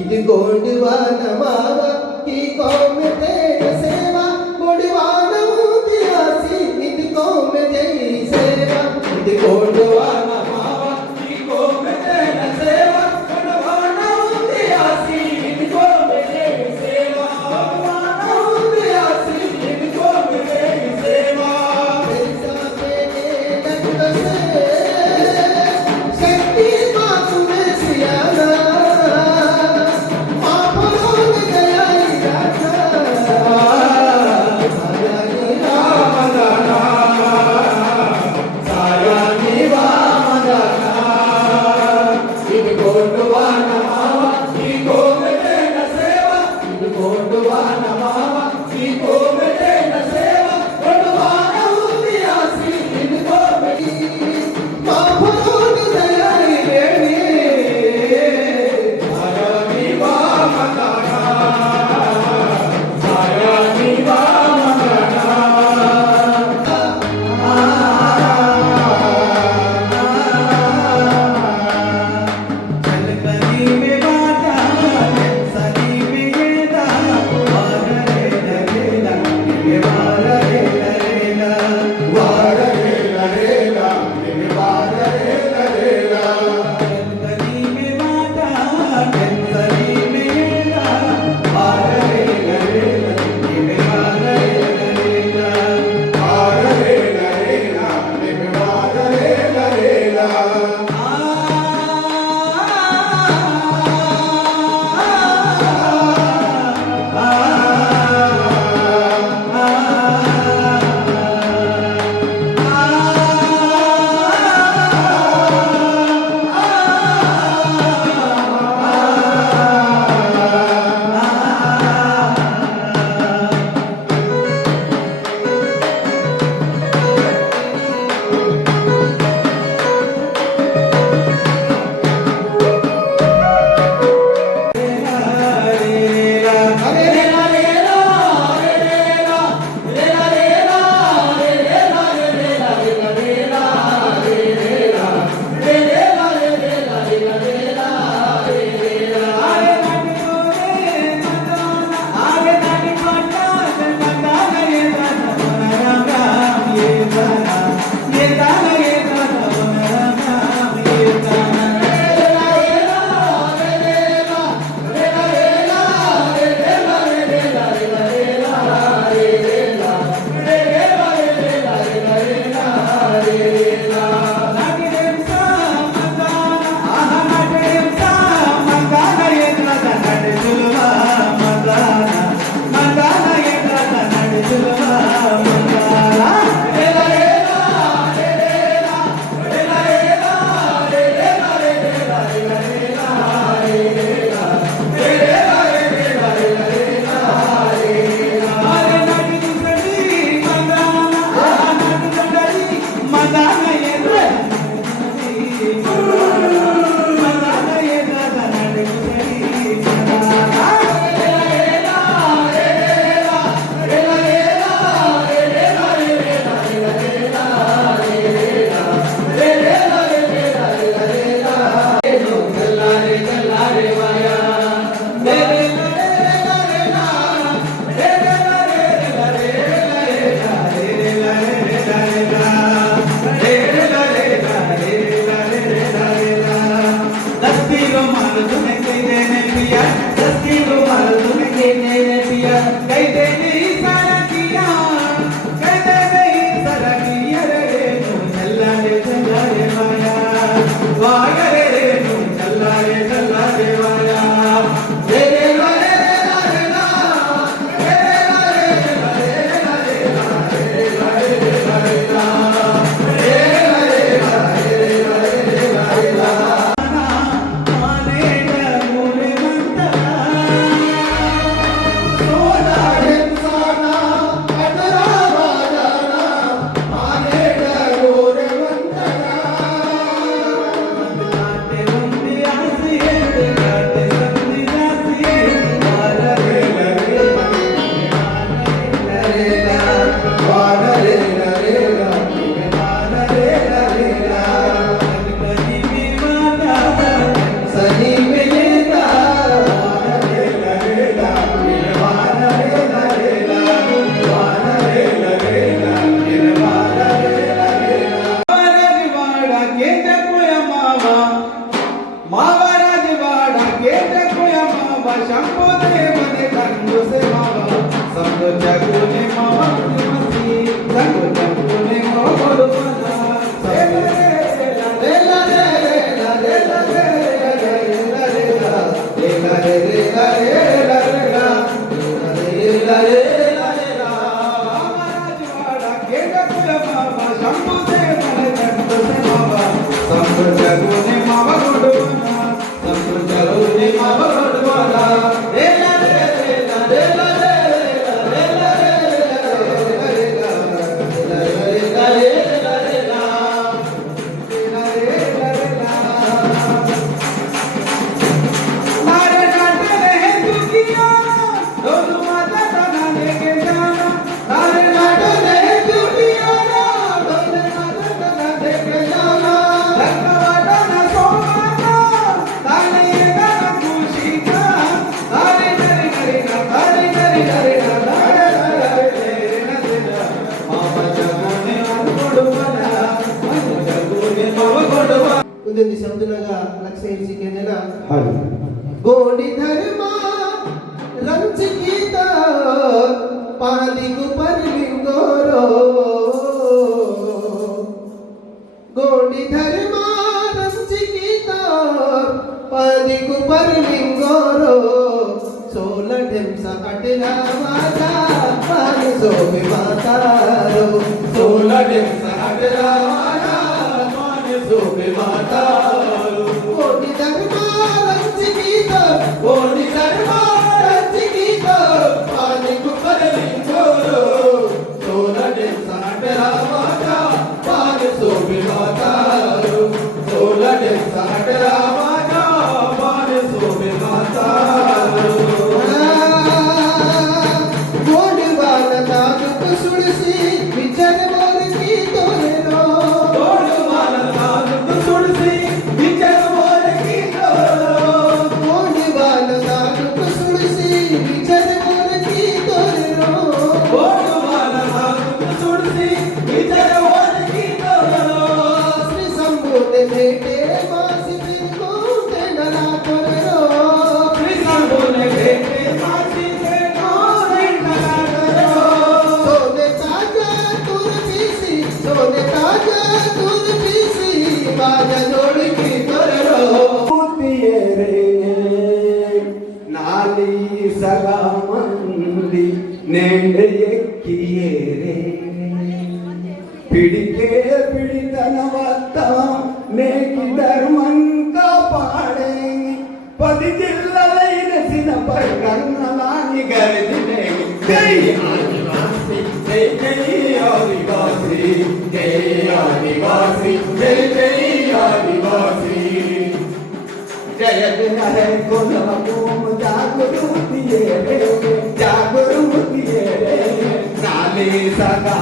ఇది గోడివాన మావ की कौम तेरी सेवा गोडिवान उदियासी ఇది कौम तेरी सेवा ఇది गोडिवान माव की कौम तेरी सेवा गोडिवान उदियासी ఇది कौम तेरी सेवा गोडिवान उदियासी ఇది कौम तेरी सेवा तेरी साथे लगत से शक्ति मातु में सियाना शंभो दे मने कंदो से मावा संग जगुने मावा मसी संग जगुने मावा बना उद्या शब्दनगा लक्ष शिकेने ना गोडी धर्मा रंच गीता पादी गुपर लिंगोरो गोडी धर्मा रंच गीता पादी गुपर लिंगोरो सोला ढेमसा काटेला माता पानी सोबे मातारो सोला ढेमसा काटेला माता सोबे मातारो गोडी धर्मा रंच गीता गोडी धर्मा रंच गीता पानी गुपर लिंगोरो सोला ढेमसा काटेला माता पानी सोबे मातारो सोला ढेमसा काटेला माता पानी सोबे मातारो सुड़सी विचार मोर की तोरो गोड वाला दाग सुड़सी विचार मोर की तोरो गोड वाला दाग सुड़सी विचार मोर की तोरो गोड वाला दाग सुड़सी विचार मोर की तोरो श्री संबोधे भेटे मासी बिन को देना तोरो श्री संबोधे भेटे मासी बिन को देना सोने ताजा दूध पीसी बाजा जोड़ की तोरो मुतिये रे नाली सगा मंदी नेंड एक्किये रे पिडिके पिडितनवत्त नेकी ధర్మం కాపాడే 10 జిల్లలైన పరగన్నలాని గరిదినే జై ఆదివాసి జై జై ఆదివాసి జై ఆదివాసి జై జై ఆదివాసి జయ జయ హే కులమకుమ జాగృతియే రే నాలి సగా